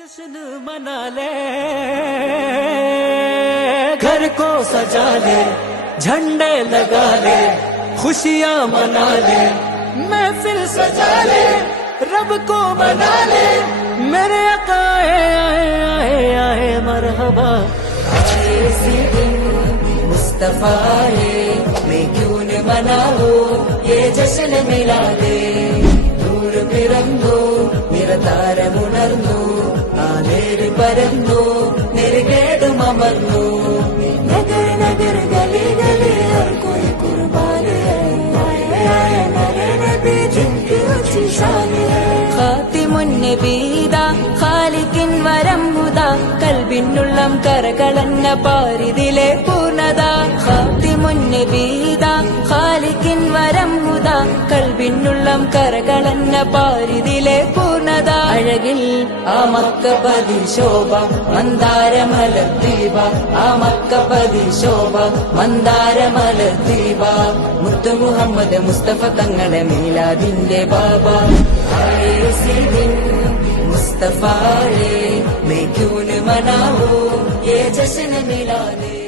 जश्न मना ले, घर को सजा ले, झंडे लगा ले, खुशियाँ मना ले, महफिल सजा ले, रब को मना ले, मेरे आका आए आए आए मरहबा। आए इसी दिन मुस्तफा है, मैं क्यों न मनाऊं ये जश्न मिला ले। നൂർ പിറന്നു നിറതാരമുണർന്നു, ആ നേര് പരന്നു നെരുകേടും അമർന്നു। നഗർ നഗർ ഗലി ഗലി ഹർ കോയി കുർബാൻ ഹൈ, ആയ നബി നബി ജിൻകി ഊंची शान है। ഖാതിമുൻ നബീദാ ഖാലിഖിൻ വരം ഹുദാ, കൽബിനുള്ളം കരകളന്ന പാരിതിലെ പൂർണ്ണത। ഖാതിമുൻ നബീദാ ഖാലിഖിൻ വരം ഹുദാ, കൽബിനുള്ളം കരകളന്ന പാരിതിലെ പൂർണ്ണത। അഴകിൽ ആ മക്കപതി ശോഭ മന്ദാരമലർ ദീപ, ആ മക്കപതി ശോഭ മന്ദാരമലർ ദീപ। മുത്തു മുഹമ്മദ് മുസ്തഫ തങ്ങളെ മീലാദിന്റെ ബാബ। ആയേ ഇസി ദിൻ മുസ്തഫ है, मैं क्यों न मनाऊं ये जश्न मिला ले।